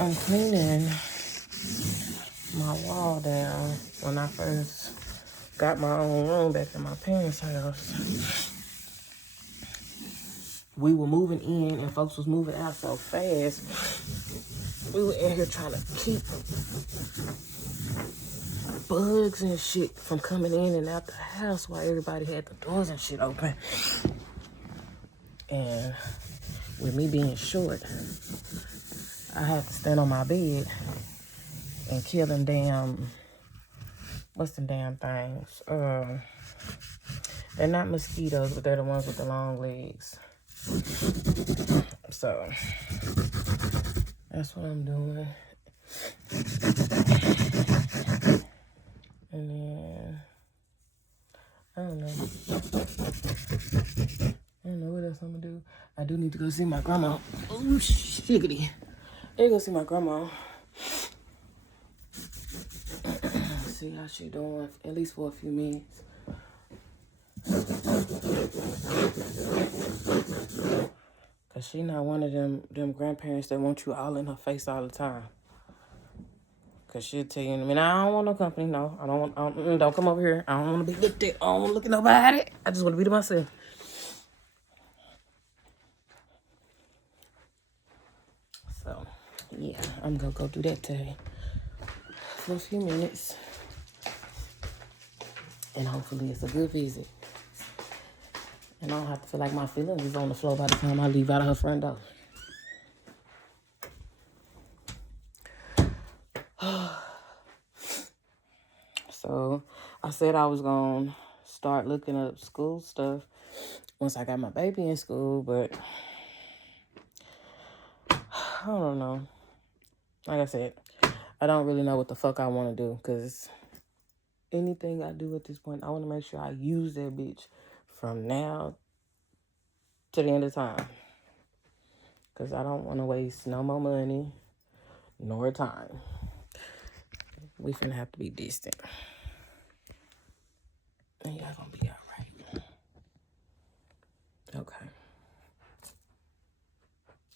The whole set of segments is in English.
I'm cleaning my wall down. When I first got my own room back in my parents' house, we were moving in and folks was moving out so fast. We were in here trying to keep bugs and shit from coming in and out the house while everybody had the doors and shit open. And with me being short, I had to stand on my bed and kill them damn, what's them damn things? They're not mosquitoes, but they're the ones with the long legs. So that's what I'm doing. And then I don't know what else I'm gonna do. I do need to go see my grandma. Oh, shiggity. I need to go see my grandma. See how she doing, at least for a few minutes. Cause she not one of them grandparents that want you all in her face all the time. Cause she'll tell you, I mean, I don't want no company, no. Don't come over here. I don't want to be looked at. I don't want to look at nobody. I just want to be to myself. So, yeah, I'm gonna go do that today for a few minutes. And hopefully it's a good visit. And I don't have to feel like my feelings is on the floor by the time I leave out of her front door. So I said I was going to start looking up school stuff once I got my baby in school, but I don't know. Like I said, I don't really know what the fuck I want to do, because anything I do at this point, I want to make sure I use that bitch from now to the end of time. Because I don't want to waste no more money nor time. We finna have to be distant. And y'all gonna be alright. Okay.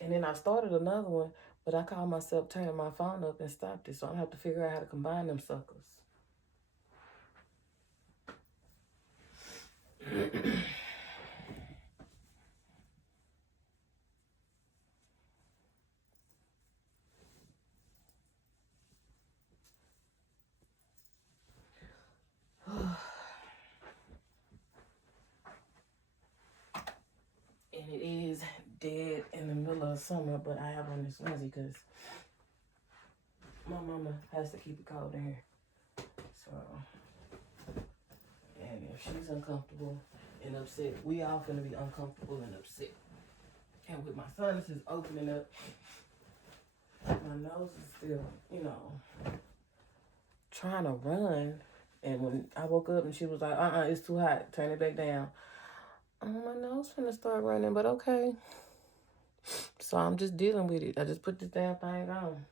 And then I started another one, but I called myself turning my phone up and stopped it. So I'm gonna have to figure out how to combine them suckers. And it is dead in the middle of summer, but I have on this onesie because my mama has to keep it cold in here. So, and if she's uncomfortable and upset, we all finna be uncomfortable and upset. And with my sinuses opening up, my nose is still, trying to run. And when I woke up and she was like, it's too hot, turn it back down. My nose finna start running, but okay. So I'm just dealing with it. I just put this damn thing on.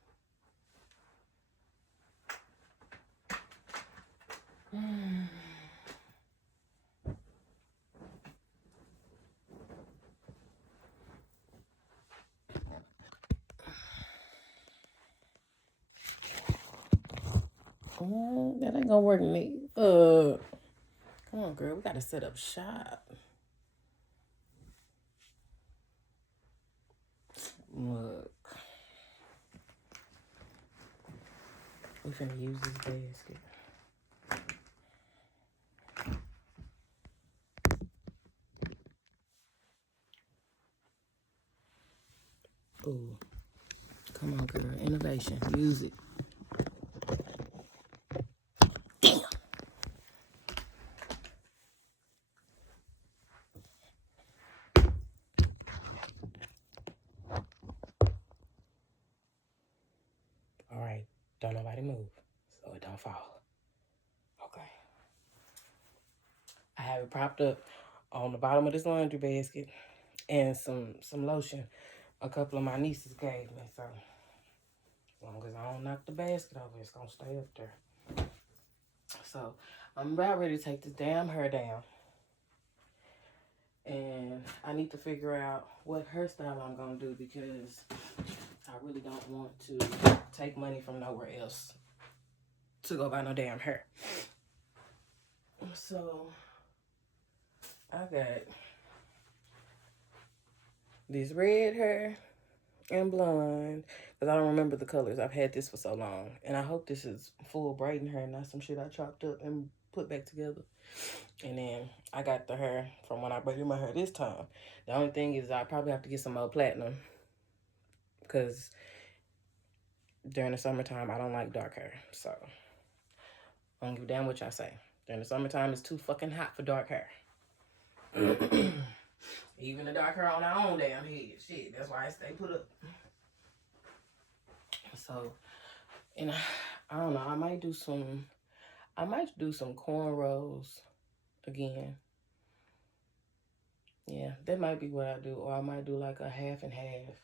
That ain't gonna work, me. Come on, girl. We gotta set up shop. Look. We finna use this basket. Ooh. Come on, girl. Innovation. Use it. Damn. All right. Don't nobody move so it don't fall. Okay. I have it propped up on the bottom of this laundry basket and some lotion a couple of my nieces gave me. So as long as I don't knock the basket over, it's gonna stay up there. So I'm about ready to take this damn hair down. And I need to figure out what hairstyle I'm gonna do, because I really don't want to take money from nowhere else to go buy no damn hair. So I got this red hair and blonde, because I don't remember the colors. I've had this for so long. And I hope this is full braiding hair, not some shit I chopped up and put back together. And then I got the hair from when I braided my hair this time. The only thing is I probably have to get some more platinum, because during the summertime I don't like dark hair. So I don't give a damn what y'all say. During the summertime it's too fucking hot for dark hair. Even the dark hair on our own damn head. Shit, that's why I stay put up. So, and I don't know, I might do some cornrows again. Yeah, that might be what I do. Or I might do like a half and half.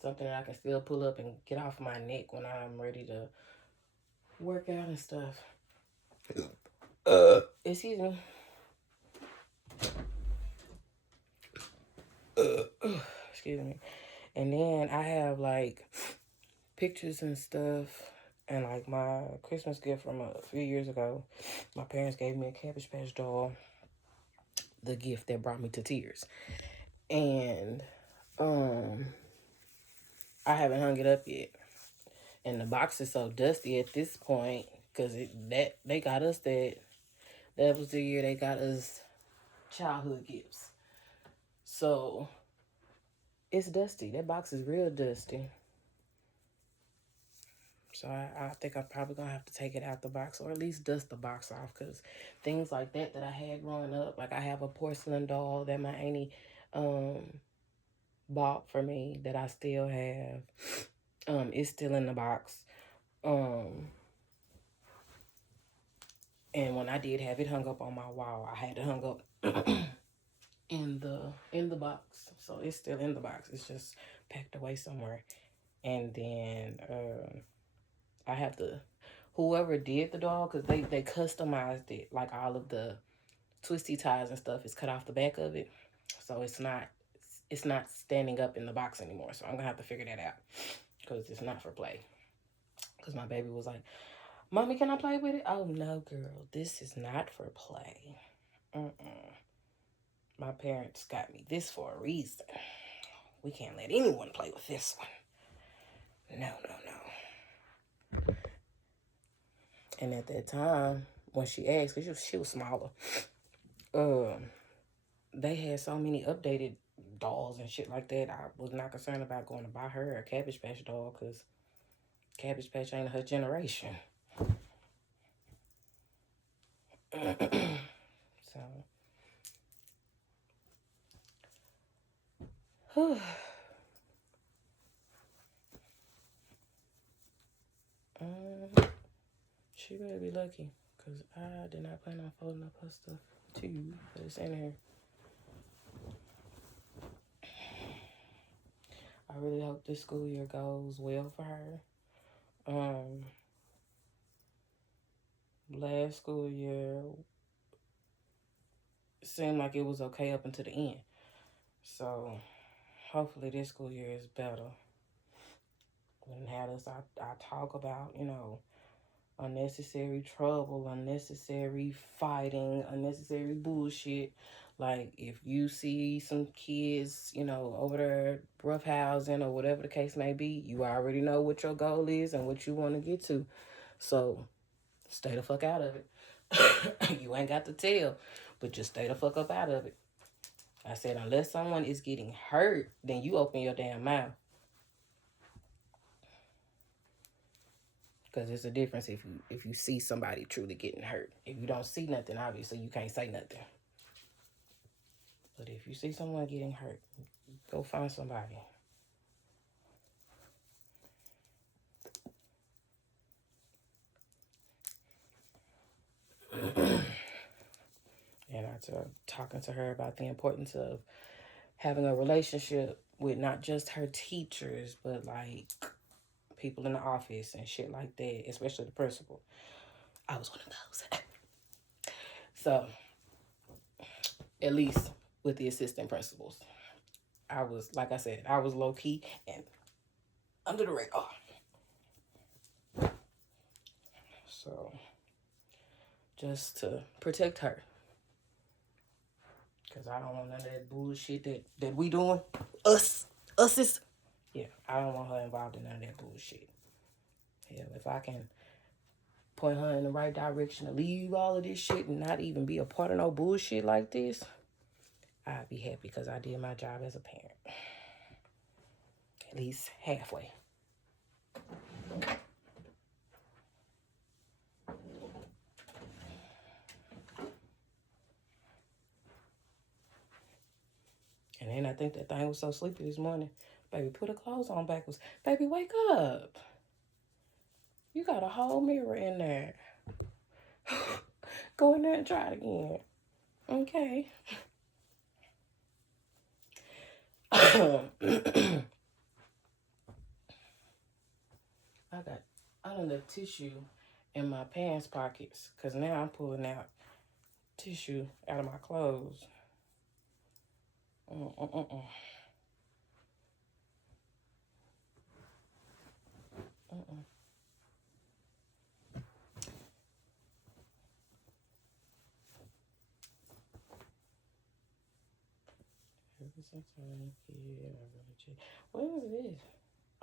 Something that I can still pull up and get off my neck when I'm ready to work out and stuff. Excuse me. Excuse me. And then I have like pictures and stuff, and like my Christmas gift from a few years ago, my parents gave me a Cabbage Patch doll, the gift that brought me to tears. And I haven't hung it up yet, and the box is so dusty at this point, because they got us that was the year they got us childhood gifts, so it's dusty. That box is real dusty. So I think I'm probably going to have to take it out the box, or at least dust the box off, because things like that I had growing up, like I have a porcelain doll that my auntie bought for me that I still have. It's still in the box. And when I did have it hung up on my wall, I had it hung up in the box. So it's still in the box. It's just packed away somewhere. And then I have to, whoever did the doll, because they customized it, like all of the twisty ties and stuff is cut off the back of it, so it's not standing up in the box anymore. So I'm gonna have to figure that out, because it's not for play. Because my baby was like, "Mommy, can I play with it?" Oh no, girl, this is not for play. My parents got me this for a reason. We can't let anyone play with this one. No. And at that time, when she asked, because she was smaller, they had so many updated dolls and shit like that. I was not concerned about going to buy her a Cabbage Patch doll, because Cabbage Patch ain't her generation. So, she better be lucky, because I did not plan on folding up her stuff too, but it's in here. I really hope this school year goes well for her. Last school year seemed like it was okay up until the end. So hopefully this school year is better. And had us, I talk about, unnecessary trouble, unnecessary fighting, unnecessary bullshit. Like, if you see some kids, over there roughhousing or whatever the case may be, you already know what your goal is and what you want to get to. So, stay the fuck out of it. You ain't got to tell, but just stay the fuck up out of it. I said, unless someone is getting hurt, then you open your damn mouth. Because there's a difference if you see somebody truly getting hurt. If you don't see nothing, obviously you can't say nothing. But if you see someone getting hurt, go find somebody. And I talking to her about the importance of having a relationship with not just her teachers, but like people in the office and shit like that, especially the principal. I was one of those. So, at least with the assistant principals, I was, like I said, I was low key, and under the radar. So, just to protect her. Because I don't want none of that bullshit that we doing. Us is. Yeah, I don't want her involved in none of that bullshit. Hell, if I can point her in the right direction to leave all of this shit and not even be a part of no bullshit like this, I'd be happy because I did my job as a parent. At least halfway. And then I think that thing was so sleepy this morning. Baby, put her clothes on backwards. Baby, wake up. You got a whole mirror in there. Go in there and try it again. Okay. I done left tissue in my pants pockets because now I'm pulling out tissue out of my clothes. What is this?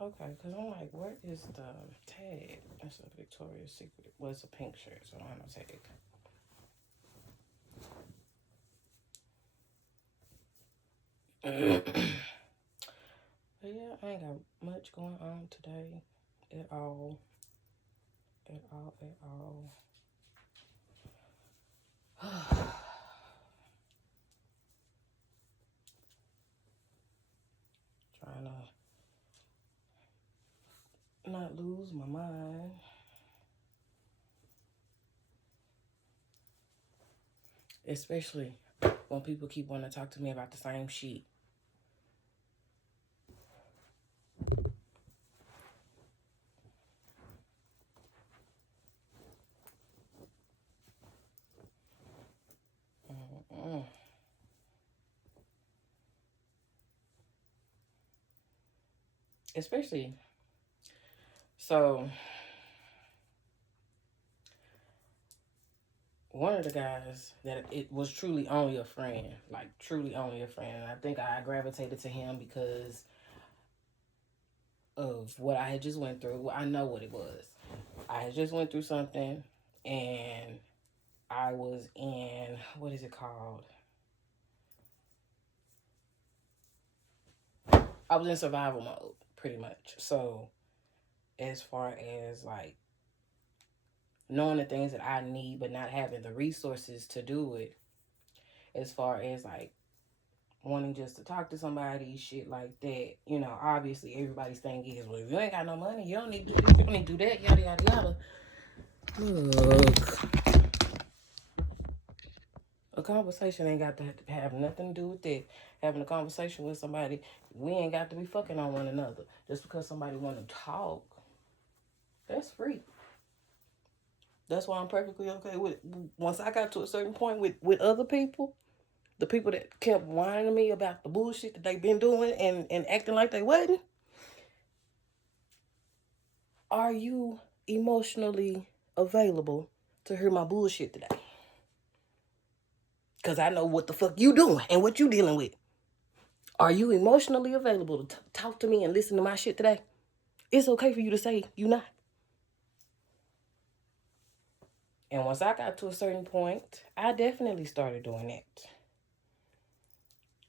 Okay, because I'm like, where is the tag? That's a Victoria's Secret. Well, it's a pink shirt, so I don't have no tag. But yeah, I ain't got much going on today at all. At all. Trying to not lose my mind. Especially when people keep wanting to talk to me about the same shit. Especially, so one of the guys that it was truly only a friend, like truly only a friend. And I think I gravitated to him because of what I had just went through. Well, I know what it was. I had just went through something and I was in, what is it called? I was in survival mode, pretty much. So, as far as like knowing the things that I need, but not having the resources to do it, as far as like wanting just to talk to somebody, shit like that, you know, obviously everybody's thing is, well, if you ain't got no money, you don't need to do this, you don't need to do that, yada, yada, yada. Look. A conversation ain't got to have nothing to do with that. Having a conversation with somebody, we ain't got to be fucking on one another. Just because somebody want to talk, that's free. That's why I'm perfectly okay with it. Once I got to a certain point with other people, the people that kept whining me about the bullshit that they've been doing and acting like they wasn't, are you emotionally available to hear my bullshit today? Because I know what the fuck you doing and what you dealing with. Are you emotionally available to talk to me and listen to my shit today? It's okay for you to say you not. And once I got to a certain point, I definitely started doing that.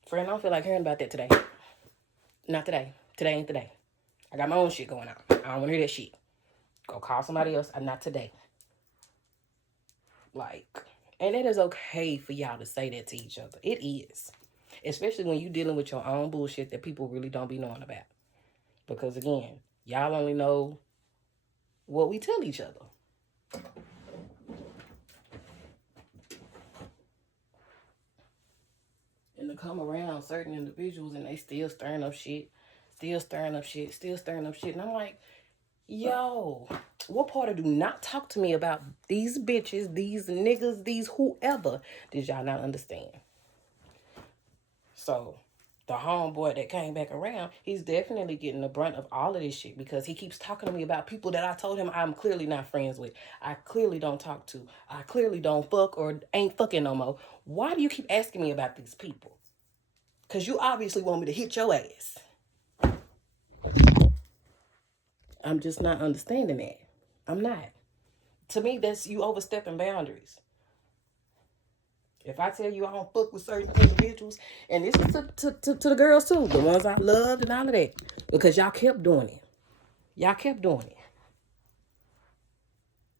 Friend, I don't feel like hearing about that today. Not today. Today ain't the day. I got my own shit going on. I don't want to hear that shit. Go call somebody else. Not today. Like, and it is okay for y'all to say that to each other. It is. Especially when you dealing with your own bullshit that people really don't be knowing about. Because again, y'all only know what we tell each other. And to come around certain individuals and they still stirring up shit. And I'm like, yo, what part of do not talk to me about these bitches, these niggas, these whoever did y'all not understand? So the homeboy that came back around, he's definitely getting the brunt of all of this shit because he keeps talking to me about people that I told him I'm clearly not friends with. I clearly don't talk to. I clearly don't fuck or ain't fucking no more. Why do you keep asking me about these people? Because you obviously want me to hit your ass. I'm just not understanding that. I'm not. To me, that's you overstepping boundaries. If I tell you I don't fuck with certain individuals, and this is to the girls too, the ones I loved and all of that, because y'all kept doing it. Y'all kept doing it.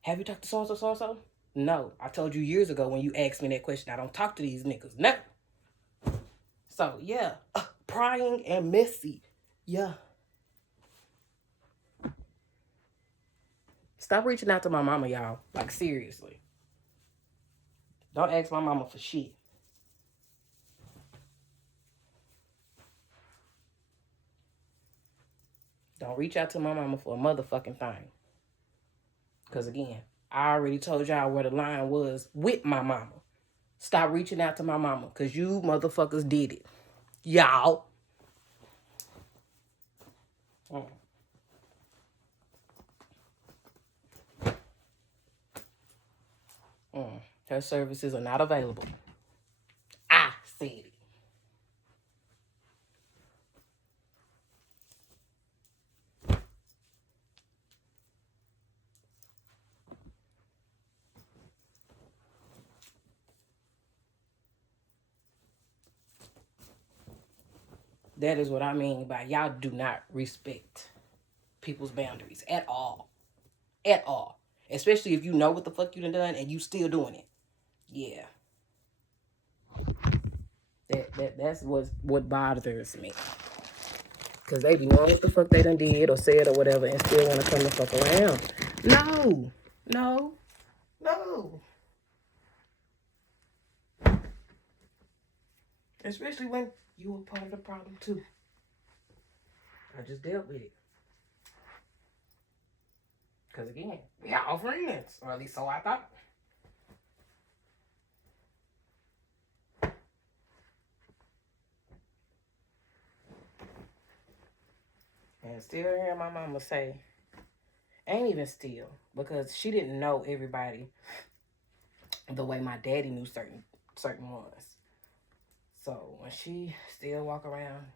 Have you talked to so-and-so, so-and-so? No. I told you years ago when you asked me that question, I don't talk to these niggas. No. So, yeah. Prying and messy. Yeah. Stop reaching out to my mama, y'all. Like, seriously. Don't ask my mama for shit. Don't reach out to my mama for a motherfucking thing. Because, again, I already told y'all where the line was with my mama. Stop reaching out to my mama because you motherfuckers did it. Y'all. Her services are not available. I said it. That is what I mean by y'all do not respect people's boundaries at all. At all. Especially if you know what the fuck you done and you still doing it. Yeah. That's what bothers me. Because they be knowing what the fuck they done did or said or whatever and still want to come the fuck around. No. No. No. Especially when you were part of the problem too. I just dealt with it. Because again, we are all friends. Or at least so I thought. And still hearing my mama say, ain't even still, because she didn't know everybody the way my daddy knew certain ones. So when she still walk around,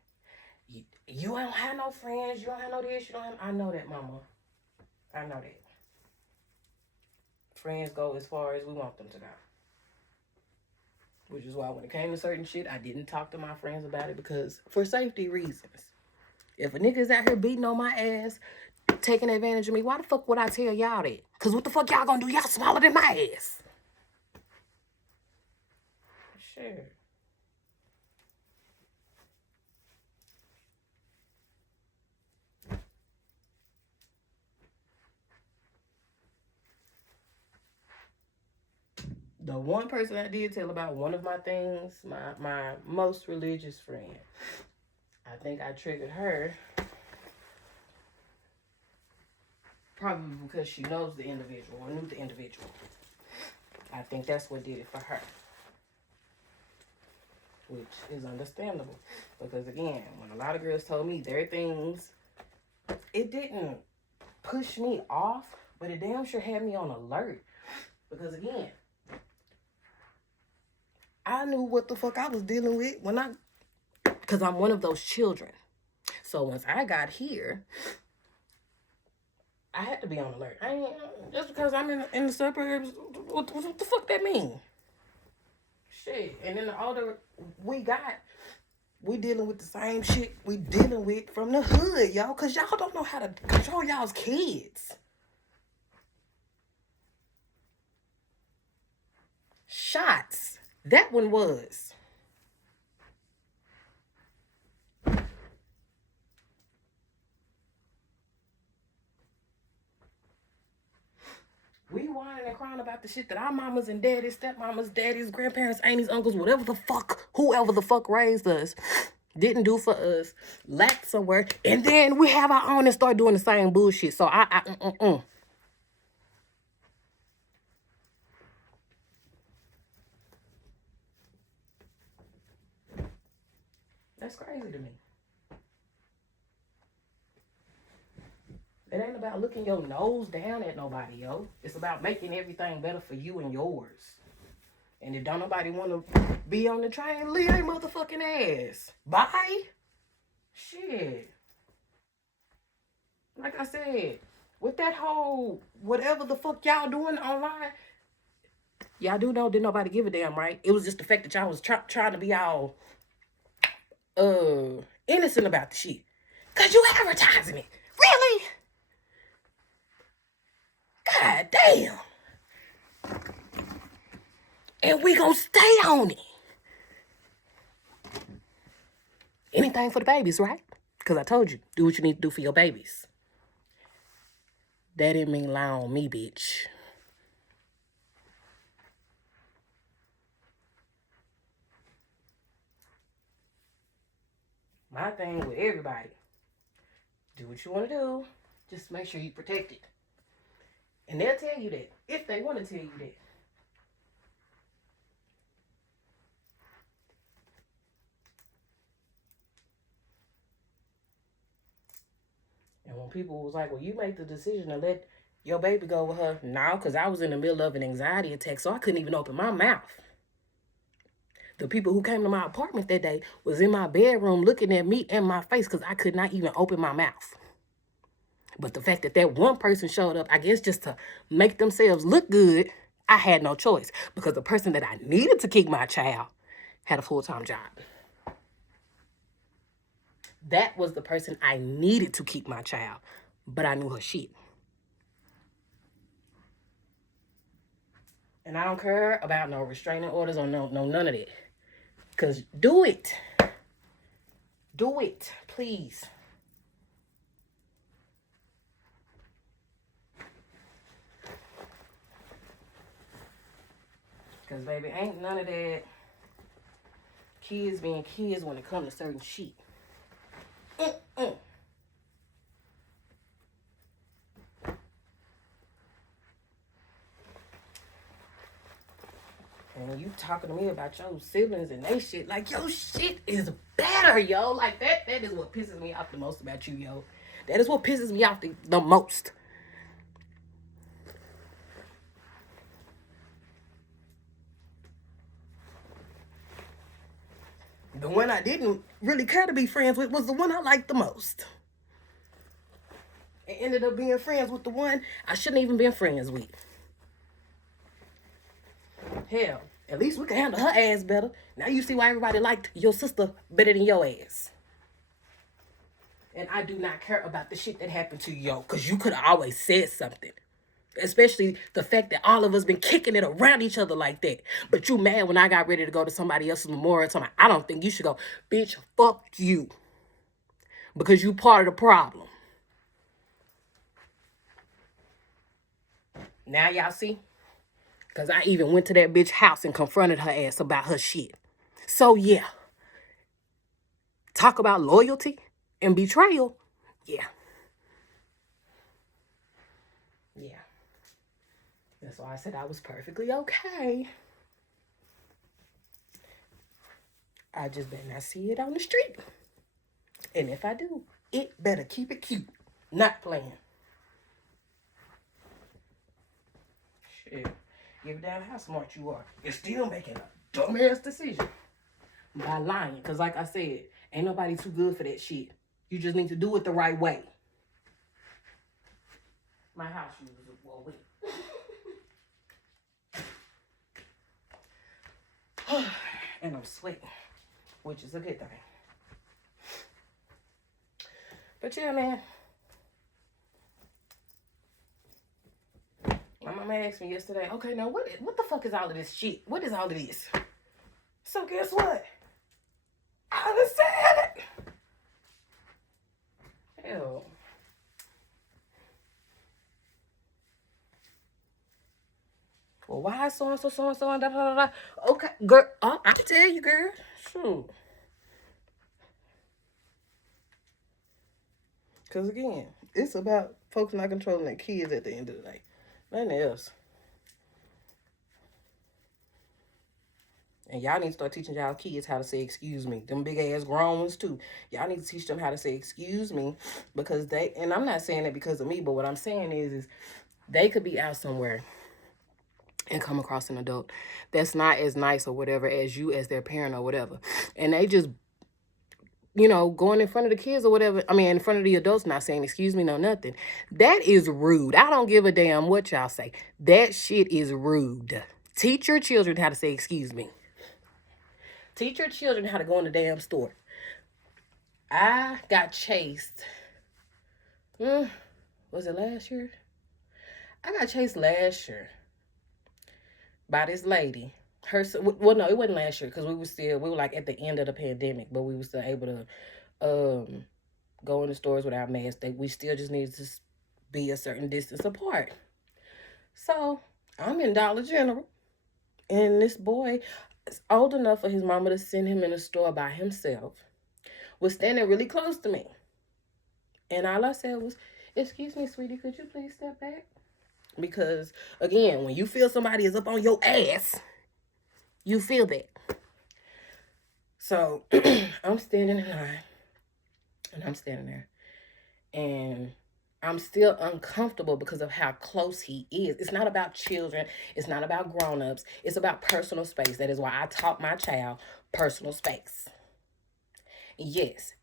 you don't have no friends, you don't have no this, you don't have, I know that, mama. I know that. Friends go as far as we want them to go. Which is why when it came to certain shit, I didn't talk to my friends about it because for safety reasons. If a nigga's out here beating on my ass, taking advantage of me, why the fuck would I tell y'all that? Because what the fuck y'all gonna do? Y'all smaller than my ass. Sure. The one person I did tell about one of my things, my most religious friend, I think I triggered her probably because she knows the individual or knew the individual. I think that's what did it for her, which is understandable because again, when a lot of girls told me their things, it didn't push me off, but it damn sure had me on alert because again, I knew what the fuck I was dealing with because I'm one of those children. So once I got here, I had to be on alert. I ain't just because I'm in the suburbs. What the fuck that mean? Shit. And then the older we got, we dealing with the same shit we dealing with from the hood, y'all. Cause y'all don't know how to control y'all's kids. Shots. That one was. We whining and crying about the shit that our mamas and daddies, stepmamas, daddies, grandparents, aunties, uncles, whatever the fuck, whoever the fuck raised us, didn't do for us, lacked somewhere, and then we have our own and start doing the same bullshit. So That's crazy to me. It ain't about looking your nose down at nobody, yo. It's about making everything better for you and yours. And if don't nobody want to be on the train, leave their motherfucking ass. Bye. Shit. Like I said, with that whole whatever the fuck y'all doing online, y'all do know didn't nobody give a damn, right? It was just the fact that y'all was trying to be all innocent about the shit. Cause you advertising it. Really? God damn. And we gonna stay on it. Anything for the babies, right? Because I told you, do what you need to do for your babies. That didn't mean lie on me, bitch. My thing with everybody, do what you want to do. Just make sure you protect it. And they'll tell you that, if they want to tell you that. And when people was like, well, you make the decision to let your baby go with her. No, because I was in the middle of an anxiety attack, so I couldn't even open my mouth. The people who came to my apartment that day was in my bedroom looking at me in my face because I could not even open my mouth. But the fact that that one person showed up, I guess just to make themselves look good, I had no choice. Because the person that I needed to keep my child had a full-time job. That was the person I needed to keep my child. But I knew her shit. And I don't care about no restraining orders or no none of that. Because do it. Do it, please. Because, baby, ain't none of that kids being kids when it comes to certain shit. And you talking to me about your siblings and they shit, like your shit is better, yo. Like that is what pisses me off the most about you, yo. That is what pisses me off the most. The one I didn't really care to be friends with was the one I liked the most. It ended up being friends with the one I shouldn't even been friends with. Hell, at least we can handle her ass better. Now you see why everybody liked your sister better than your ass. And I do not care about the shit that happened to yo, because you could have always said something. Especially the fact that all of us been kicking it around each other like that. But you mad when I got ready to go to somebody else's memorial time. I don't think you should go. Bitch, fuck you. Because you part of the problem. Now y'all see? Because I even went to that bitch house and confronted her ass about her shit. So yeah. Talk about loyalty and betrayal. Yeah. Yeah. That's why I said I was perfectly okay. I just better not see it on the street. And if I do, it better keep it cute. Not playing. Shit. Give a damn how smart you are. You're still making a dumbass decision by lying. Because like I said, ain't nobody too good for that shit. You just need to do it the right way. My house shoes are well wet. And I'm sweating, which is a good thing. But yeah, man. My mama asked me yesterday, okay, now what the fuck is all of this shit? What is all of this? So guess what? I understand it. Hell. Well, why so and so and da da da da? Okay, girl, I can tell you, girl. Shoot. Because again, it's about folks not controlling their kids at the end of the day. Nothing else. And y'all need to start teaching y'all kids how to say excuse me. Them big ass grown ones too. Y'all need to teach them how to say excuse me, because they, and I'm not saying it because of me, but what I'm saying is they could be out somewhere and come across an adult that's not as nice or whatever as you as their parent or whatever. And they just, going in front of the kids or whatever. I mean, in front of the adults, not saying excuse me, no nothing. That is rude. I don't give a damn what y'all say. That shit is rude. Teach your children how to say excuse me. Teach your children how to go in the damn store. I got chased. Was it last year? I got chased last year by this lady. Well, no, it wasn't last year, because we were like at the end of the pandemic, but we were still able to go in the stores without masks. We still just needed to be a certain distance apart. So I'm in Dollar General, and this boy is old enough for his mama to send him in the store by himself, was standing really close to me. And all I said was, "Excuse me, sweetie, could you please step back?" Because, again, when you feel somebody is up on your ass, you feel that. So I'm standing in line, and I'm standing there, and I'm still uncomfortable because of how close he is. It's not about children. It's not about grown-ups. It's about personal space. That is why I taught my child personal space. Yes,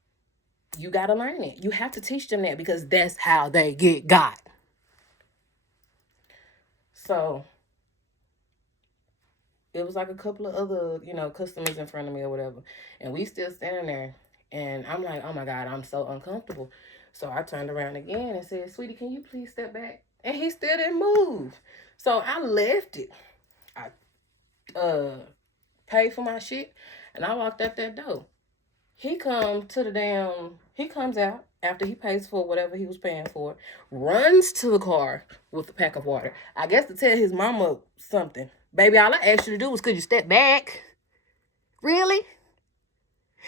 you got to learn it. You have to teach them that, because that's how they get got. So it was like a couple of other, customers in front of me or whatever. And we still standing there. And I'm like, oh my God, I'm so uncomfortable. So I turned around again and said, "Sweetie, can you please step back?" And he still didn't move. So I left it. I paid for my shit, and I walked out that door. He comes out after he pays for whatever he was paying for, runs to the car with a pack of water. I guess to tell his mama something. "Baby, all I asked you to do was, could you step back?" Really?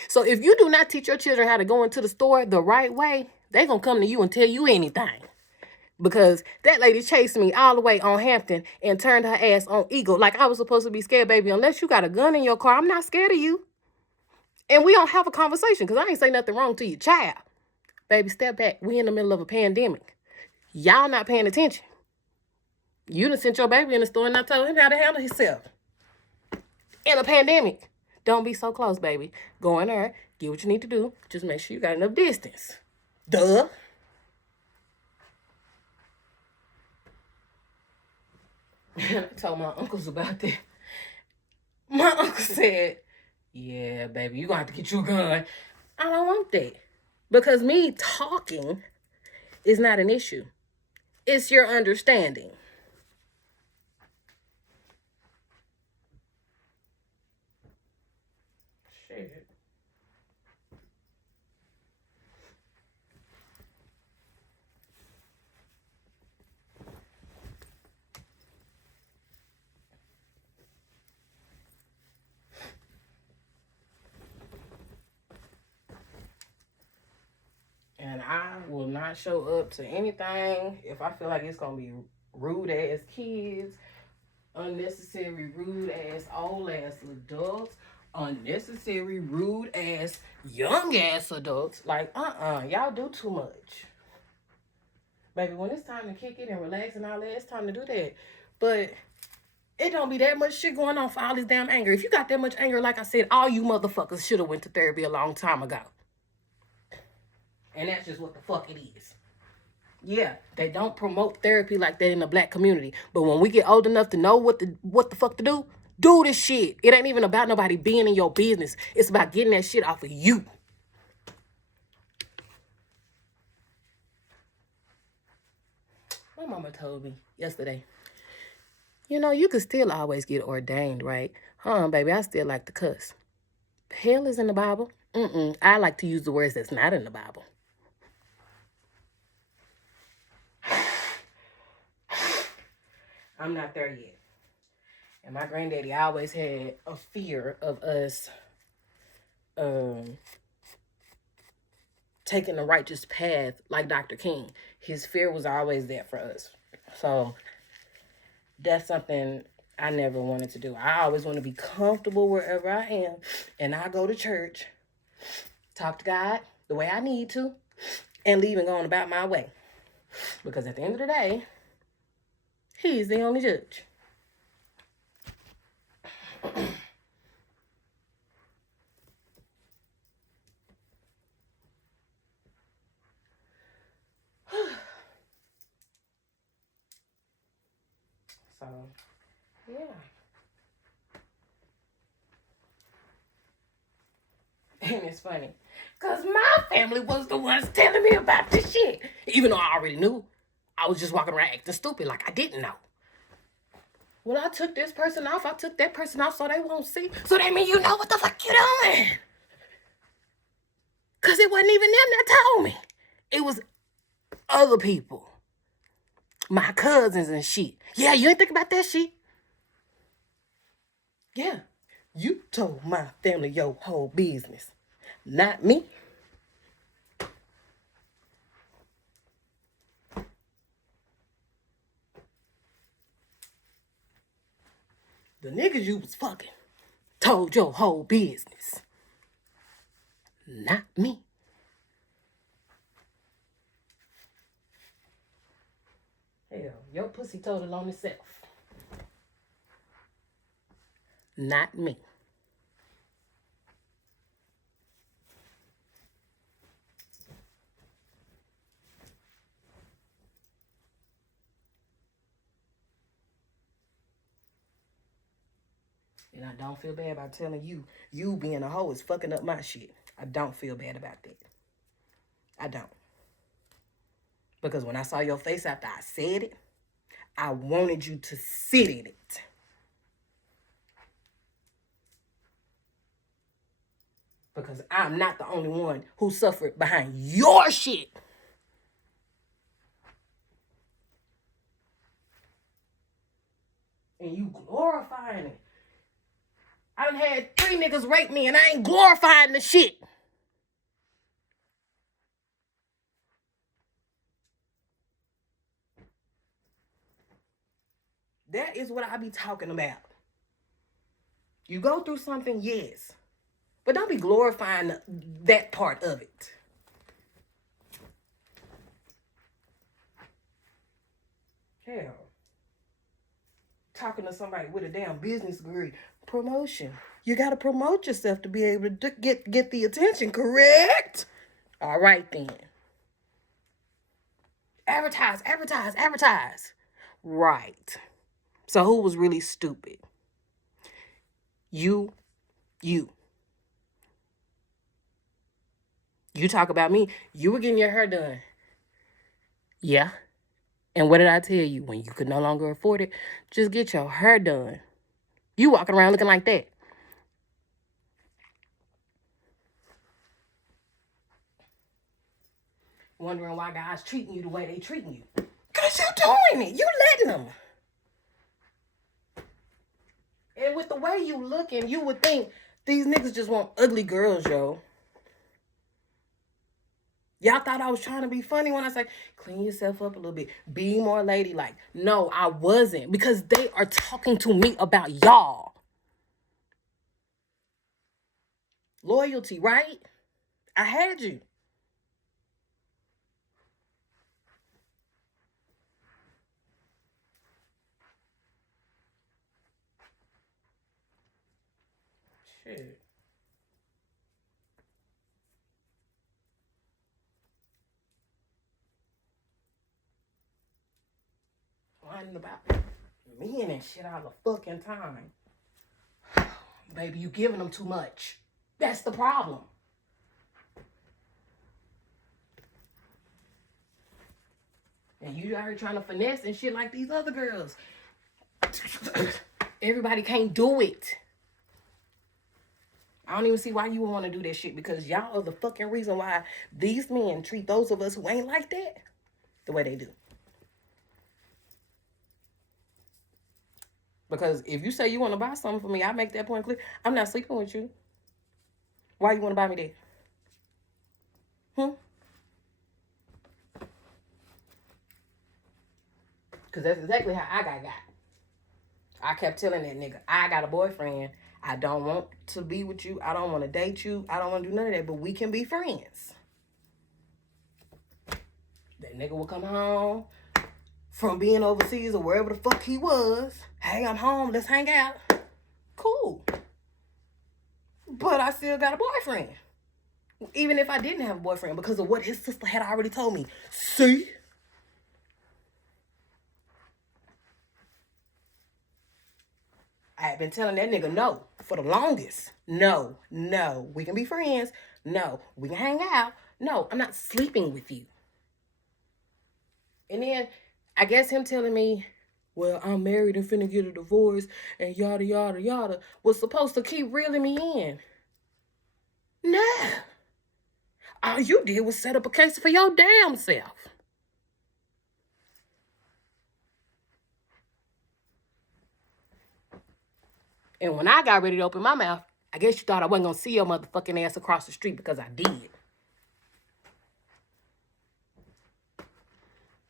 So if you do not teach your children how to go into the store the right way, they're going to come to you and tell you anything. Because that lady chased me all the way on Hampton and turned her ass on Eagle like I was supposed to be scared. "Baby, unless you got a gun in your car, I'm not scared of you. And we don't have a conversation, because I ain't say nothing wrong to your child. Baby, step back. We in the middle of a pandemic. Y'all not paying attention. You done sent your baby in the store and not told him how to handle himself. In a pandemic. Don't be so close, baby. Go in there, get what you need to do. Just make sure you got enough distance. Duh." I told my uncles about that. My uncle said, "Yeah, baby, you gonna have to get you a gun." I don't want that. Because me talking is not an issue. It's your understanding. Shit. And I will not show up to anything if I feel like it's going to be rude ass kids, unnecessary rude ass old ass adults, unnecessary rude ass young ass adults. Like, y'all do too much. Baby, when it's time to kick it and relax and all that, it's time to do that. But it don't be that much shit going on for all this damn anger. If you got that much anger, like I said, all you motherfuckers should have went to therapy a long time ago. And that's just what the fuck it is. Yeah, they don't promote therapy like that in the black community. But when we get old enough to know what the fuck to do this shit. It ain't even about nobody being in your business. It's about getting that shit off of you. My mama told me yesterday, you could still always get ordained, right? Baby, I still like to cuss. Hell is in the Bible. I like to use the words that's not in the Bible. I'm not there yet. And my granddaddy always had a fear of us taking the righteous path like Dr. King. His fear was always there for us. So that's something I never wanted to do. I always want to be comfortable wherever I am. And I go to church, talk to God the way I need to, and leave and go on about my way. Because at the end of the day, He's the only judge. So, yeah. And it's funny. Because my family was the ones telling me about this shit. Even though I already knew. I was just walking around acting stupid like I didn't know. Well, I took this person off. I took that person off so they won't see. So that means you know what the fuck you doing. Because it wasn't even them that told me. It was other people. My cousins and shit. Yeah, you ain't think about that shit? Yeah. You told my family your whole business. Not me. The niggas you was fucking told your whole business. Not me. Hell, your pussy told it on itself. Not me. And I don't feel bad about telling you being a hoe is fucking up my shit. I don't feel bad about that. I don't. Because when I saw your face after I said it, I wanted you to sit in it. Because I'm not the only one who suffered behind your shit. And you glorifying it. I done had 3 niggas rape me and I ain't glorifying the shit. That is what I be talking about. You go through something, yes. But don't be glorifying that part of it. Hell. Talking to somebody with a damn business degree. Promotion. You got to promote yourself to be able to get the attention, correct? All right, then. Advertise, advertise, advertise. Right. So who was really stupid? You. You talk about me. You were getting your hair done. Yeah. And what did I tell you? When you could no longer afford it, just get your hair done. You walking around looking like that. Wondering why guys treating you the way they treating you. Because you doing it. You letting them. And with the way you looking, you would think these niggas just want ugly girls, yo. Y'all thought I was trying to be funny when I say, clean yourself up a little bit. Be more ladylike. No, I wasn't. Because they are talking to me about y'all. Loyalty, right? I had you. Shit. Whining about men and shit all the fucking time. Baby, you giving them too much. That's the problem. And you out here trying to finesse and shit like these other girls. Everybody can't do it. I don't even see why you would want to do that shit, because y'all are the fucking reason why these men treat those of us who ain't like that the way they do. Because if you say you want to buy something for me, I make that point clear. I'm not sleeping with you. Why you want to buy me that? Because that's exactly how I got. I kept telling that nigga, I got a boyfriend. I don't want to be with you. I don't want to date you. I don't want to do none of that, but we can be friends. That nigga will come home from being overseas or wherever the fuck he was. Hey, I'm home. Let's hang out. Cool. But I still got a boyfriend. Even if I didn't have a boyfriend, because of what his sister had already told me. See? I had been telling that nigga no for the longest. No. We can be friends. No. We can hang out. No, I'm not sleeping with you. And then I guess him telling me, well, I'm married and finna get a divorce and yada, yada, yada, was supposed to keep reeling me in. Nah. All you did was set up a case for your damn self. And when I got ready to open my mouth, I guess you thought I wasn't going to see your motherfucking ass across the street, because I did.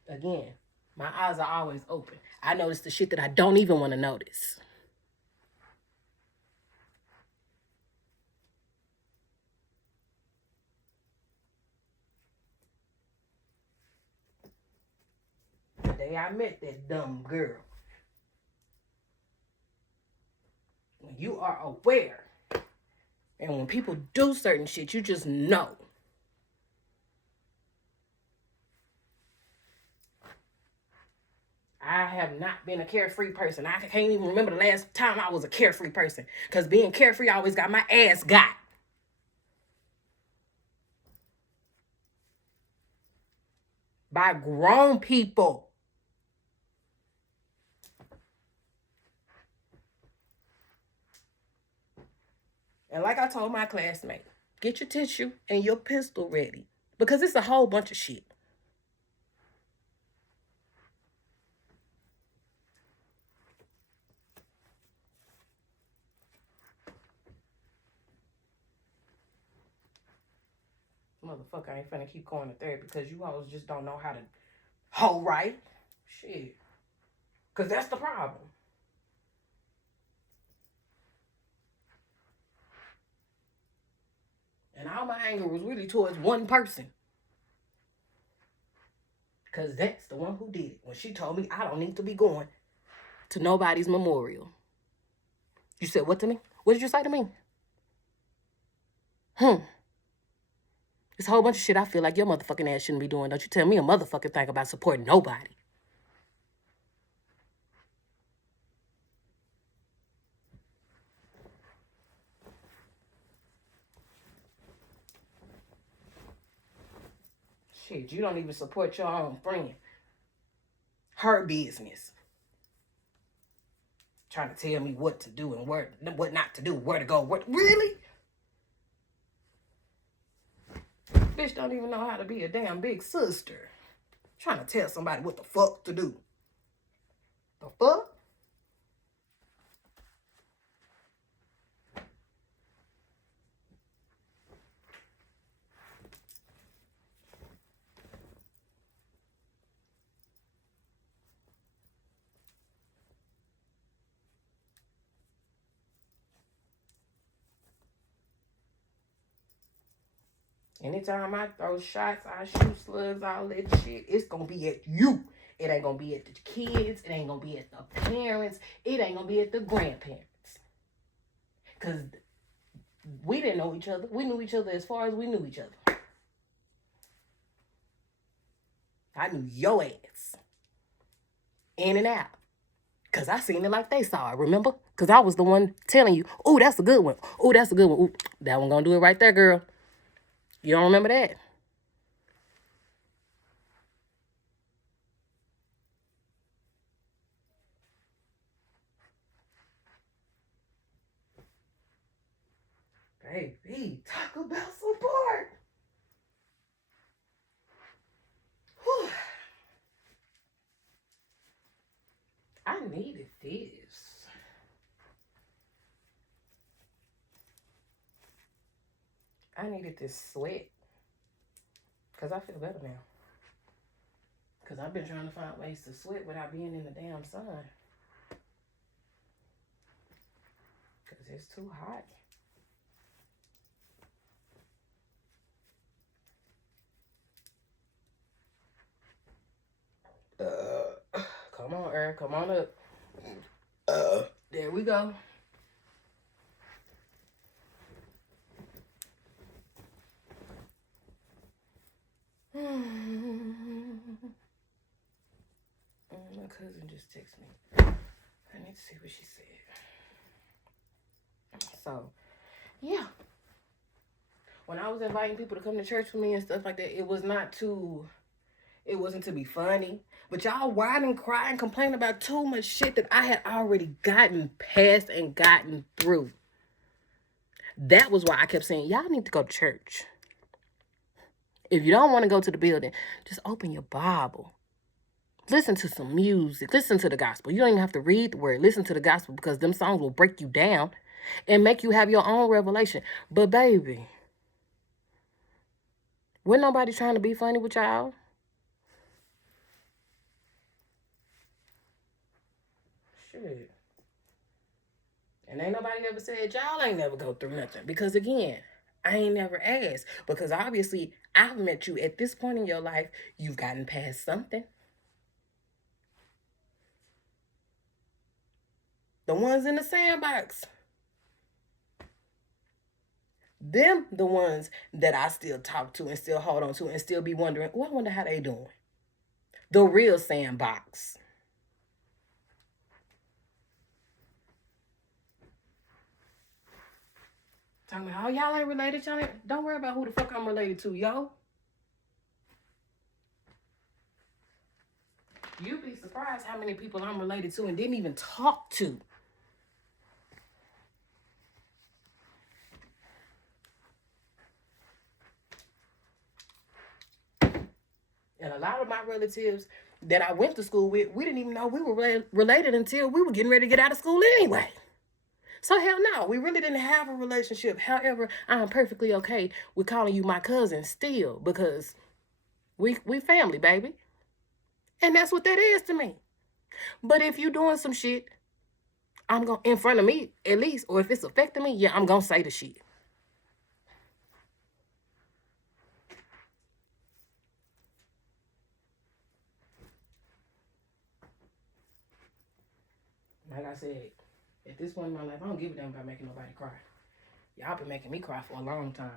Again, my eyes are always open. I notice the shit that I don't even want to notice. The day I met that dumb girl. When you are aware, and when people do certain shit, you just know. I have not been a carefree person. I can't even remember the last time I was a carefree person. Because being carefree, I always got my ass got. By grown people. And like I told my classmate, get your tissue and your pistol ready. Because it's a whole bunch of shit. Motherfucker, I ain't finna keep going to therapy because you always just don't know how to hold right. Shit. Because that's the problem. And all my anger was really towards one person. Because that's the one who did it. When she told me I don't need to be going to nobody's memorial. You said what to me? What did you say to me? It's a whole bunch of shit I feel like your motherfucking ass shouldn't be doing. Don't you tell me a motherfucking thing about supporting nobody. Shit, you don't even support your own friend. Her business. Trying to tell me what to do and what not to do, where to go, really? Bitch don't even know how to be a damn big sister. Trying to tell somebody what the fuck to do. The fuck? Anytime I throw shots, I shoot slugs, all that shit, it's gonna be at you. It ain't gonna be at the kids. It ain't gonna be at the parents. It ain't gonna be at the grandparents. Because we didn't know each other. We knew each other as far as we knew each other. I knew your ass. In and out. Because I seen it like they saw it, remember? Because I was the one telling you, oh, that's a good one. Oh, that's a good one. Ooh, that one gonna do it right there, girl. You don't remember that? Baby, talk about support. Whew. I needed this. I needed this sweat. Because I feel better now. Because I've been trying to find ways to sweat without being in the damn sun. Because it's too hot. Come on, Earl. Come on up. There we go. My cousin just texted me. I need to see what she said. So, yeah. When I was inviting people to come to church with me and stuff like that, it wasn't to be funny. But y'all whine and cry and complain about too much shit that I had already gotten past and gotten through. That was why I kept saying, y'all need to go to church. If you don't want to go to the building, just open your Bible. Listen to some music. Listen to the gospel. You don't even have to read the word. Listen to the gospel, because them songs will break you down and make you have your own revelation. But baby, wasn't nobody trying to be funny with y'all. Shit. And ain't nobody never said y'all ain't never go through nothing. Because again, I ain't never asked. Because obviously, I've met you at this point in your life. You've gotten past something. The ones in the sandbox. Them the ones that I still talk to and still hold on to and still be wondering, oh, I wonder how they doing. The real sandbox. Talking about, oh, y'all ain't related. Y'all ain't, don't worry about who the fuck I'm related to, yo. You'd be surprised how many people I'm related to and didn't even talk to. And a lot of my relatives that I went to school with, we didn't even know we were related until we were getting ready to get out of school anyway. So hell no, we really didn't have a relationship. However, I'm perfectly okay with calling you my cousin still, because we family, baby. And that's what that is to me. But if you doing some shit, I'm going to, in front of me at least, or if it's affecting me, yeah, I'm going to say the shit. Like I said, at this point in my life, I don't give a damn about making nobody cry. Y'all been making me cry for a long time.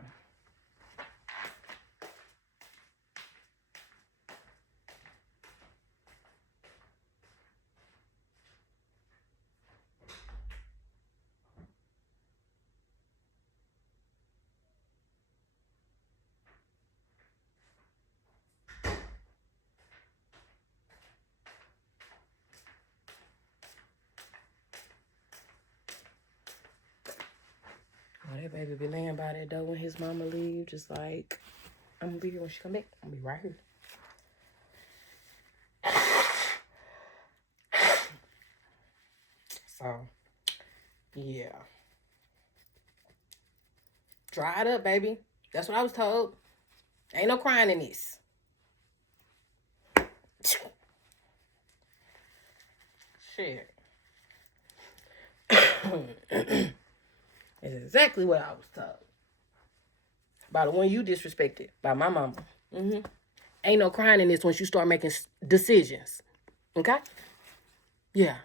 Oh, that baby be laying by that door when his mama leave, just like, I'm gonna be here when she come back. I'm gonna be right here. So, yeah. Dry it up, baby. That's what I was told. Ain't no crying in this. Shit. It's exactly what I was told. By the one you disrespected, by my mama. Ain't no crying in this once you start making decisions. Okay? Yeah.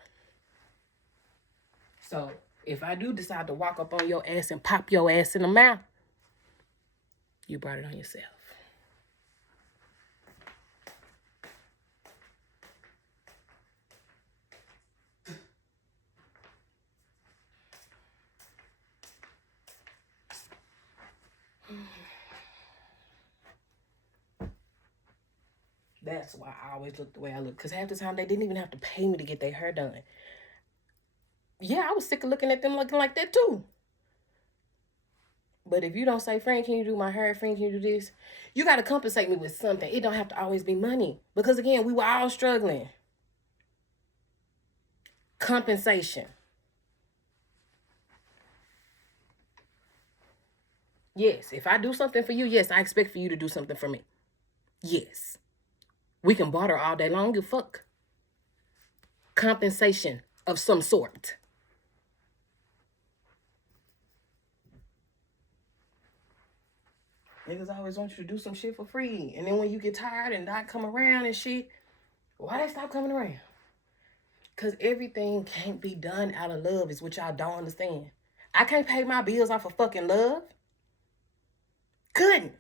So, if I do decide to walk up on your ass and pop your ass in the mouth, you brought it on yourself. That's why I always look the way I look. Because half the time, they didn't even have to pay me to get their hair done. Yeah, I was sick of looking at them looking like that too. But if you don't say, friend, can you do my hair? Friend, can you do this? You got to compensate me with something. It don't have to always be money. Because again, we were all struggling. Compensation. Yes, if I do something for you, yes, I expect for you to do something for me. Yes. We can barter all day long. Give fuck. Compensation of some sort. Niggas always want you to do some shit for free. And then when you get tired and not come around and shit, why they stop coming around? Because everything can't be done out of love is what y'all don't understand. I can't pay my bills off of fucking love. Couldn't.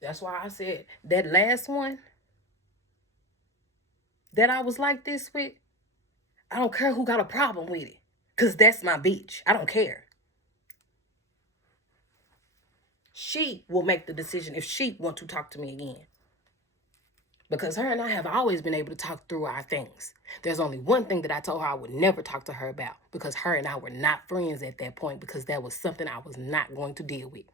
That's why I said that last one that I was like this with, I don't care who got a problem with it. Because that's my bitch. I don't care. She will make the decision if she want to talk to me again. Because her and I have always been able to talk through our things. There's only one thing that I told her I would never talk to her about. Because her and I were not friends at that point. Because that was something I was not going to deal with.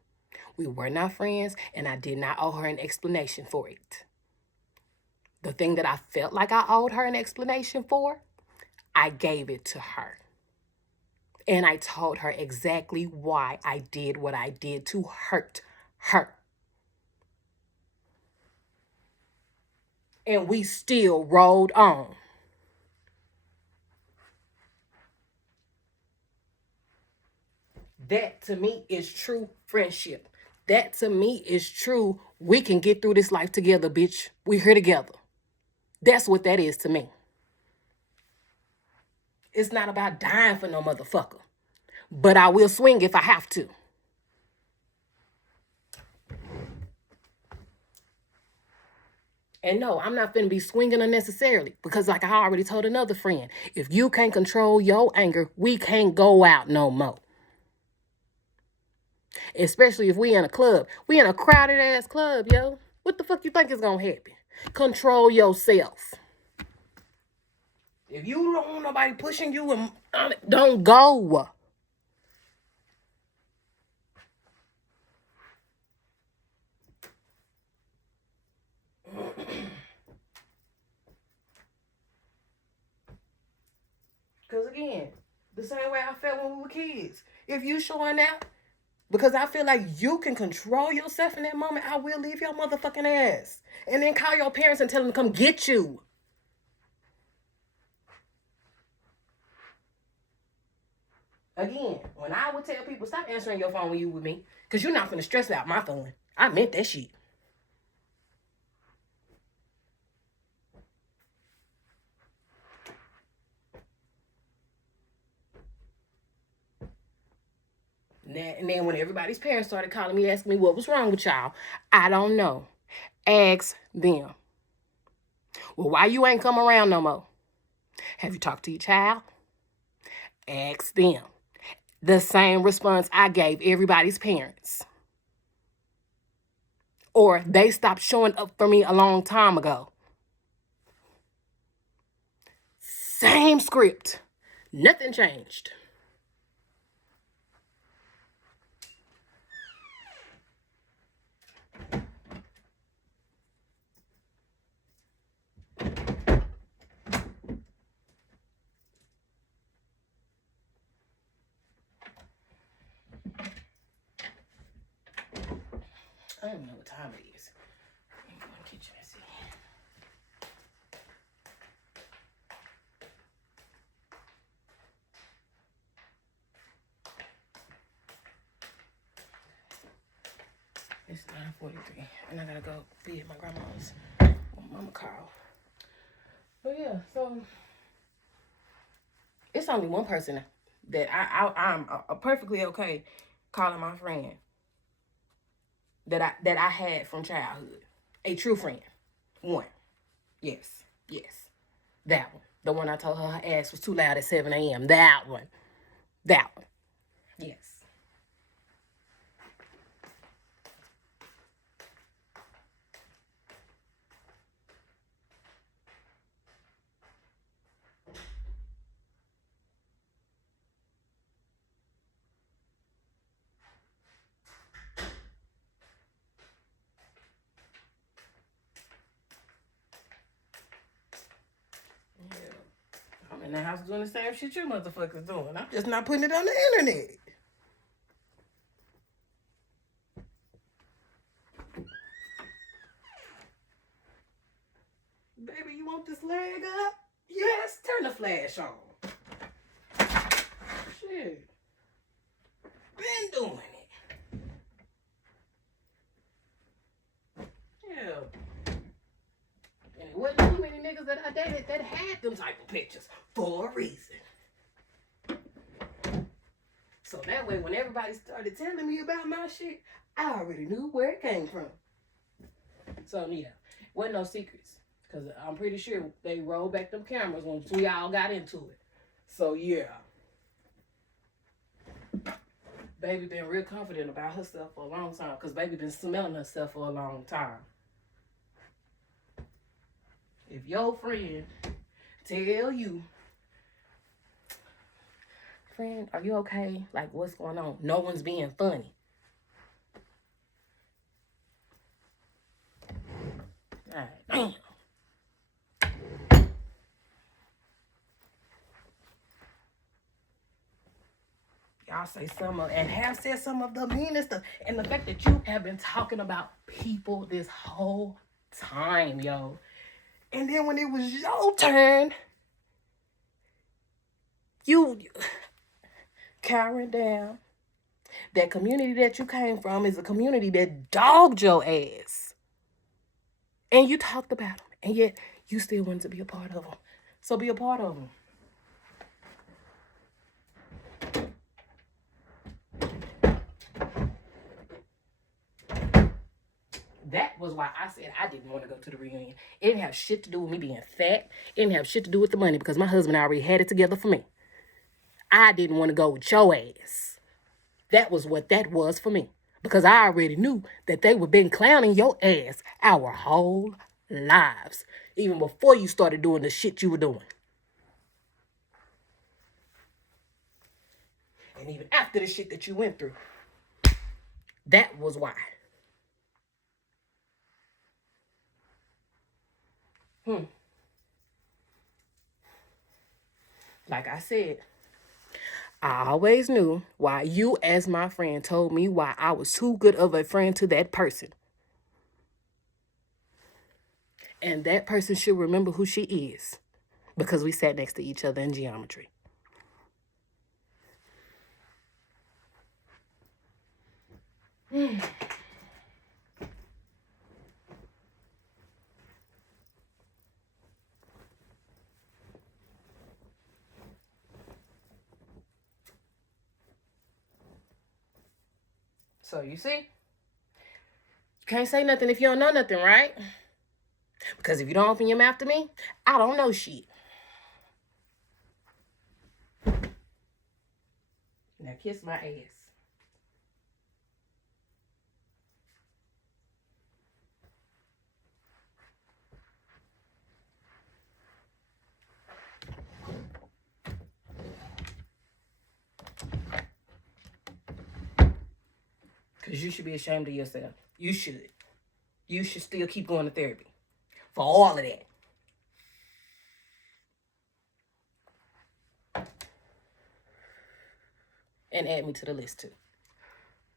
We were not friends, and I did not owe her an explanation for it. The thing that I felt like I owed her an explanation for, I gave it to her. And I told her exactly why I did what I did to hurt her. And we still rolled on. That to me is true friendship. That to me is true. We can get through this life together, bitch. We here together. That's what that is to me. It's not about dying for no motherfucker. But I will swing if I have to. And no, I'm not finna be swinging unnecessarily. Because like I already told another friend, if you can't control your anger, we can't go out no more. Especially if we in a club. We in a crowded ass club, yo. What the fuck you think is gonna happen? Control yourself. If you don't want nobody pushing you, and don't go. Because again, the same way I felt when we were kids. If you showing out, because I feel like you can control yourself in that moment, I will leave your motherfucking ass. And then call your parents and tell them to come get you. Again, when I would tell people, stop answering your phone when you with me, because you're not finna stress out my phone. I meant that shit. And then when everybody's parents started calling me, asking me what was wrong with y'all, I don't know. Ask them. Well, why you ain't come around no more? Have you talked to your child? Ask them. The same response I gave everybody's parents. Or they stopped showing up for me a long time ago. Same script. Nothing changed. I don't even know what time it is. Let me go in the kitchen and see. It's 9:43, and I gotta go be at my grandma's when mama called. But yeah, so it's only one person that I'm perfectly okay calling my friend that I had from childhood, a true friend. One, yes, that one. The one I told her ass was too loud at 7 a.m. That one, yes. I'm in the house doing the same shit you motherfuckers doing. I'm just not putting it on the internet. flash on. Shit. Been doing it. Yeah. And it wasn't too many niggas that I dated that had them type of pictures for a reason. So that way, when everybody started telling me about my shit, I already knew where it came from. So yeah, wasn't no secrets. Because I'm pretty sure they rolled back them cameras once we all got into it. So yeah. Baby been real confident about herself for a long time. Because baby been smelling herself for a long time. If your friend tell you, friend, are you okay? Like, what's going on? No one's being funny. All right, damn. Y'all say some of, and have said some of the meanest stuff. And the fact that you have been talking about people this whole time, yo. And then when it was your turn, you cowering down. That community that you came from is a community that dogged your ass. And you talked about them. And yet, you still wanted to be a part of them. So be a part of them. That was why I said I didn't want to go to the reunion. It didn't have shit to do with me being fat. It didn't have shit to do with the money because my husband already had it together for me. I didn't want to go with your ass. That was what that was for me. Because I already knew that they were been clowning your ass our whole lives. Even before you started doing the shit you were doing. And even after the shit that you went through. That was why. Like I said, I always knew why you, as my friend, told me why I was too good of a friend to that person. And that person should remember who she is. Because we sat next to each other in geometry. So you see, you can't say nothing if you don't know nothing, right? Because if you don't open your mouth to me, I don't know shit. Now kiss my ass. Because you should be ashamed of yourself. You should. You should still keep going to therapy. For all of that. And add me to the list too.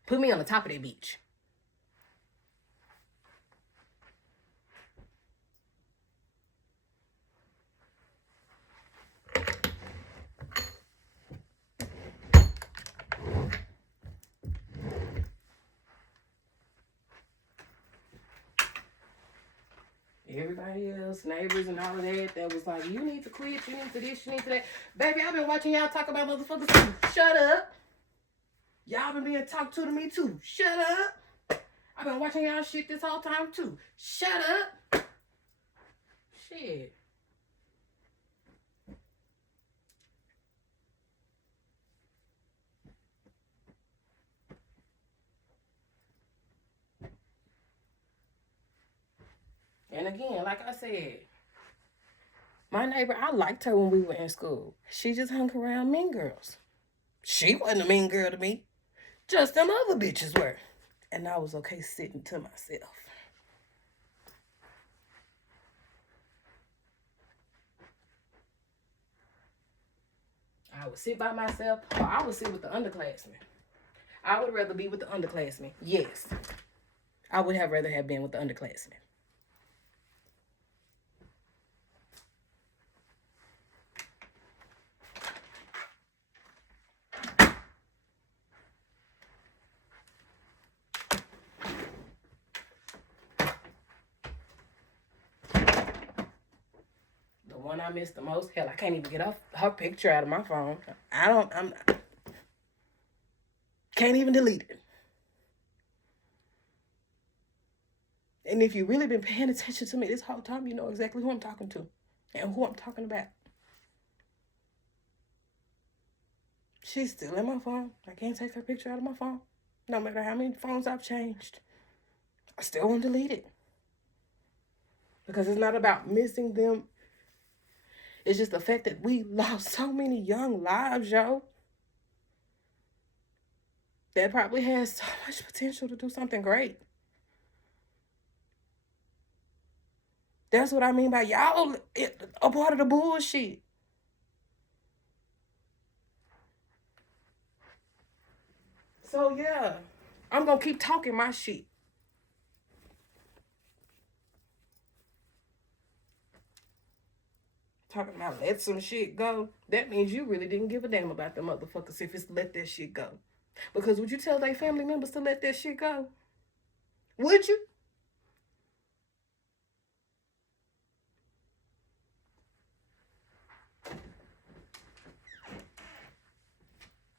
Put me on the top of that beach. Everybody else, neighbors and all of that was like, you need to quit, you need to this, you need to that. Baby, I've been watching y'all talk about motherfuckers too. Shut up. Y'all been being talked to me too. Shut up. I've been watching y'all shit this whole time too. Shut up. Shit. And again, like I said, my neighbor, I liked her when we were in school. She just hung around mean girls. She wasn't a mean girl to me. Just them other bitches were. And I was okay sitting to myself. I would sit by myself, or I would sit with the underclassmen. I would rather be with the underclassmen. Yes. I would have rather have been with the underclassmen. one I miss the most. Hell, I can't even get her picture out of my phone. I'm can't even delete it. And if you've really been paying attention to me this whole time, you know exactly who I'm talking to and who I'm talking about. She's still in my phone. I can't take her picture out of my phone. No matter how many phones I've changed, I still won't delete it. Because it's not about missing them. It's just the fact that we lost so many young lives, yo. That probably has so much potential to do something great. That's what I mean by y'all a part of the bullshit. So yeah, I'm gonna keep talking my shit. Talking about let some shit go. That means you really didn't give a damn about the motherfuckers if it's let that shit go. Because would you tell their family members to let that shit go? Would you?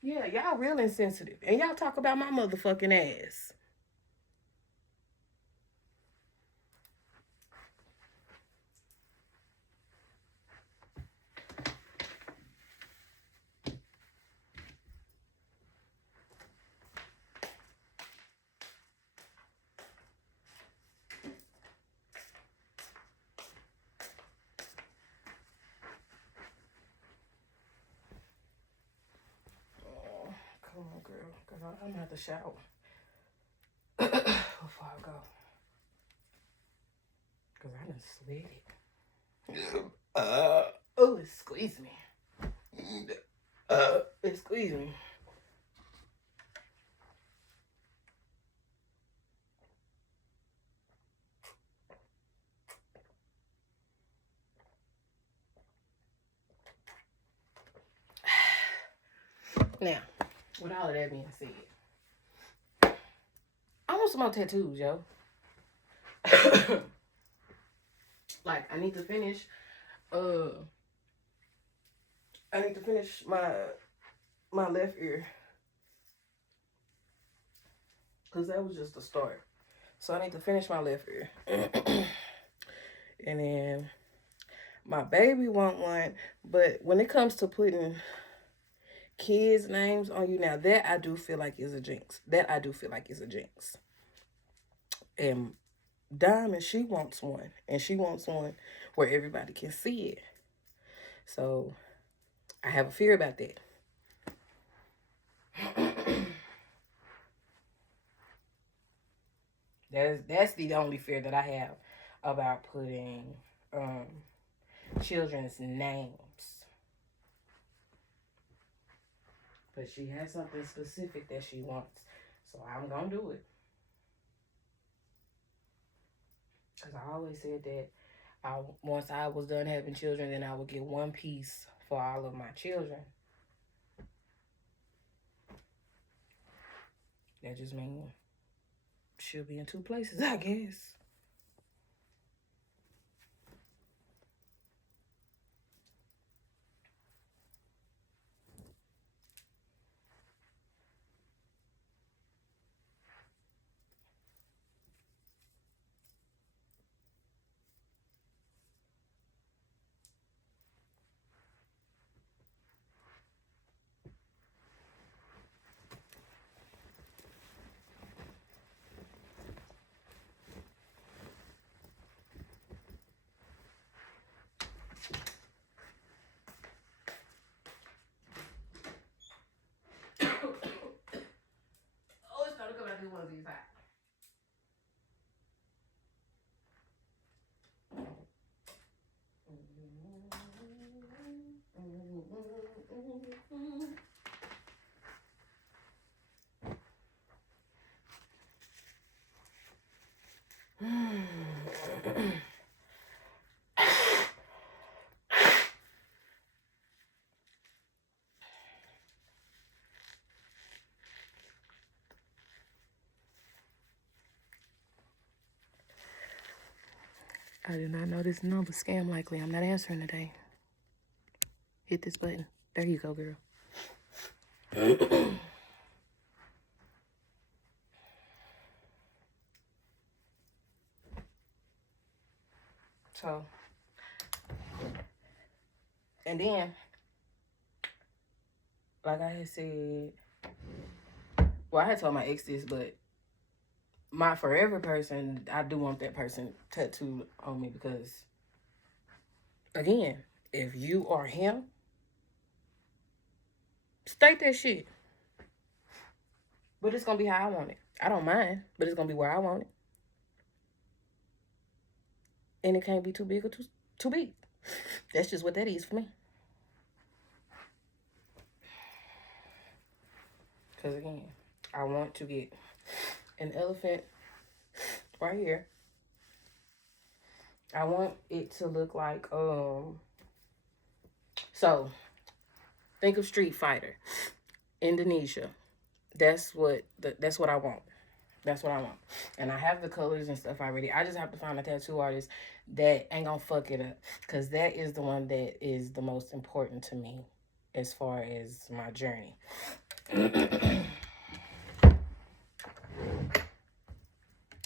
Yeah, y'all real insensitive. And y'all talk about my motherfucking ass. Oh, come on, girl. Because I'm going to have to shower before I go. Because I done slid it. Oh, it squeezed me. It squeezed me. Now, with all of that being said, I want some more tattoos, yo. Like, I need to finish my left ear. Because that was just the start. So I need to finish my left ear. And then my baby want one. But when it comes to putting kids' names on you, now that I do feel like is a jinx. And Diamond, she wants one. And she wants one where everybody can see it. So I have a fear about that. That's the only fear that I have about putting children's names. But she has something specific that she wants. So I'm going to do it. Because I always said that once I was done having children, then I would get one piece for all of my children. That just means she'll be in two places, I guess. Oh, it's starting to come out through one of these eyes. I did not know this number. Scam likely. I'm not answering today. Hit this button. There you go, girl. So, and then, like I had said, well, I had told my ex this, but my forever person, I do want that person tattooed on me because, again, if you are him, state that shit. But it's gonna be how I want it. I don't mind, but it's gonna be where I want it. And it can't be too big or too big. That's just what that is for me. Because again, I want to get an elephant right here. I want it to look like, so think of Street Fighter, Indonesia. That's what I want. That's what I want. And I have the colors and stuff already. I just have to find a tattoo artist that ain't gonna fuck it up. Because that is the one that is the most important to me as far as my journey.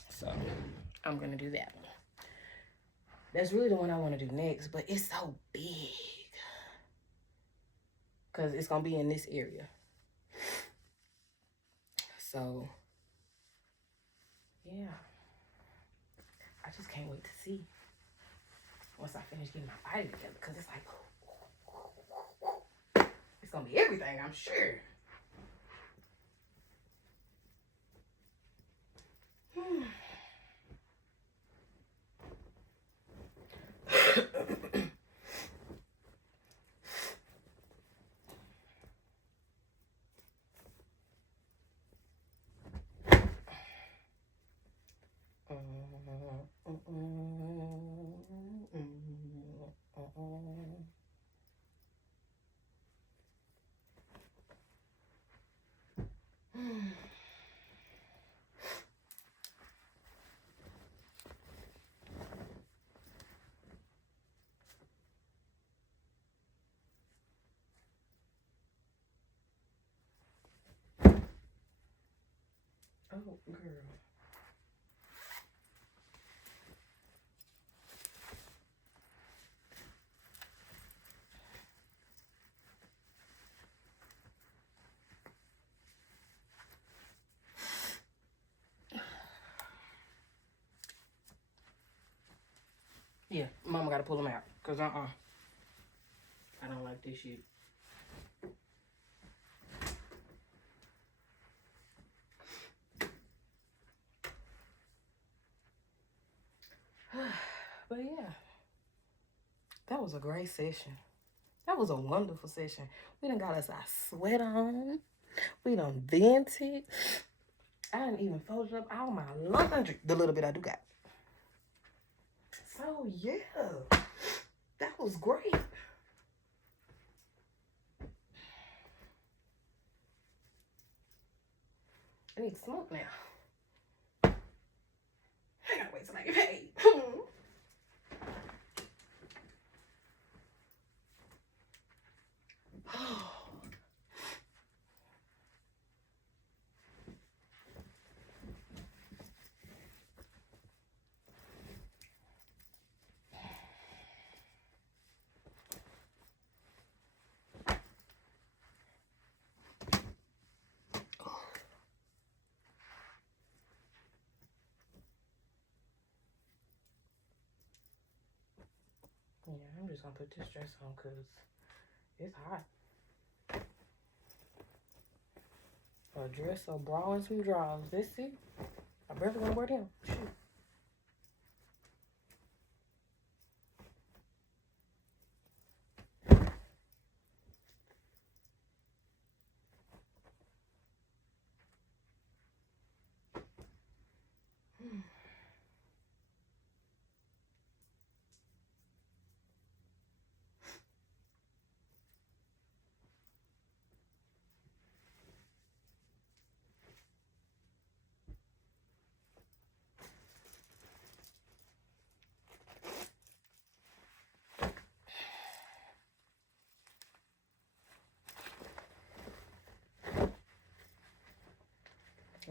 So, I'm gonna do that one. That's really the one I want to do next, but it's so big. Because it's gonna be in this area. So, yeah. I just can't wait to see once I finish getting my body together, because it's like, it's gonna be everything, I'm sure. Oh, girl. Yeah, mama gotta pull them out. Because, I don't like this shit. But yeah, that was a great session. That was a wonderful session. We done got us our sweat on. We done vented. I done even folded up all my laundry. The little bit I do got. So yeah, that was great. I need to smoke now. I gotta wait till I get paid. Yeah, I'm just gonna put this dress on because it's hot. A dress, a bra, and some drawers. Let's see. I barely gonna wear them. Shoot.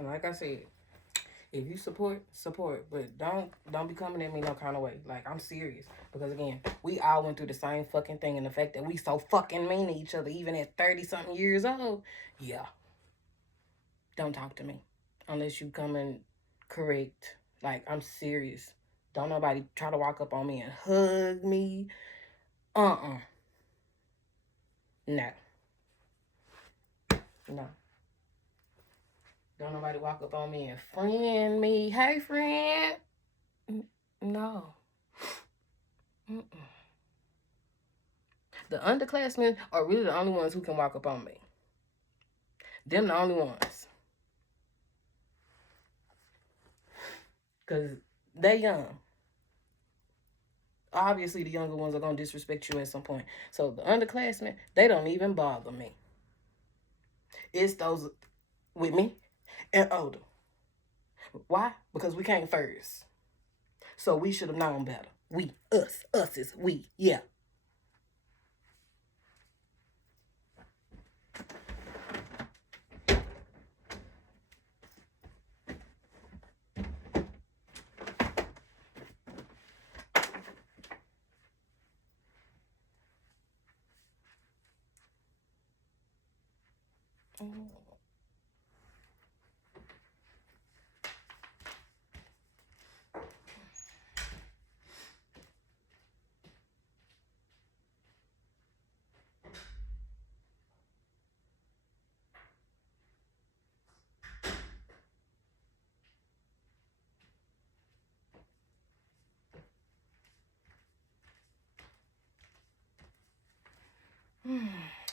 And like I said, if you support, but don't be coming at me no kind of way. Like, I'm serious. Because again, we all went through the same fucking thing, and the fact that we so fucking mean to each other, even at 30-something years old, yeah. Don't talk to me. Unless you come and correct. Like, I'm serious. Don't nobody try to walk up on me and hug me. No. No. Don't nobody walk up on me and friend me. Hey, friend. No. Mm-mm. The underclassmen are really the only ones who can walk up on me. Them the only ones. Because they young. Obviously, the younger ones are going to disrespect you at some point. So the underclassmen, they don't even bother me. It's those with me and older. Why? Because we came first. So we should have known better. We, us is we, yeah.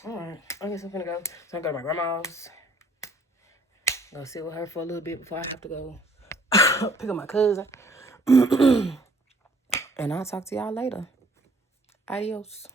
Alright, I guess I'm gonna go. So I'm gonna go to my grandma's. Go sit with her for a little bit before I have to go pick up my cousin. And I'll talk to y'all later. Adios.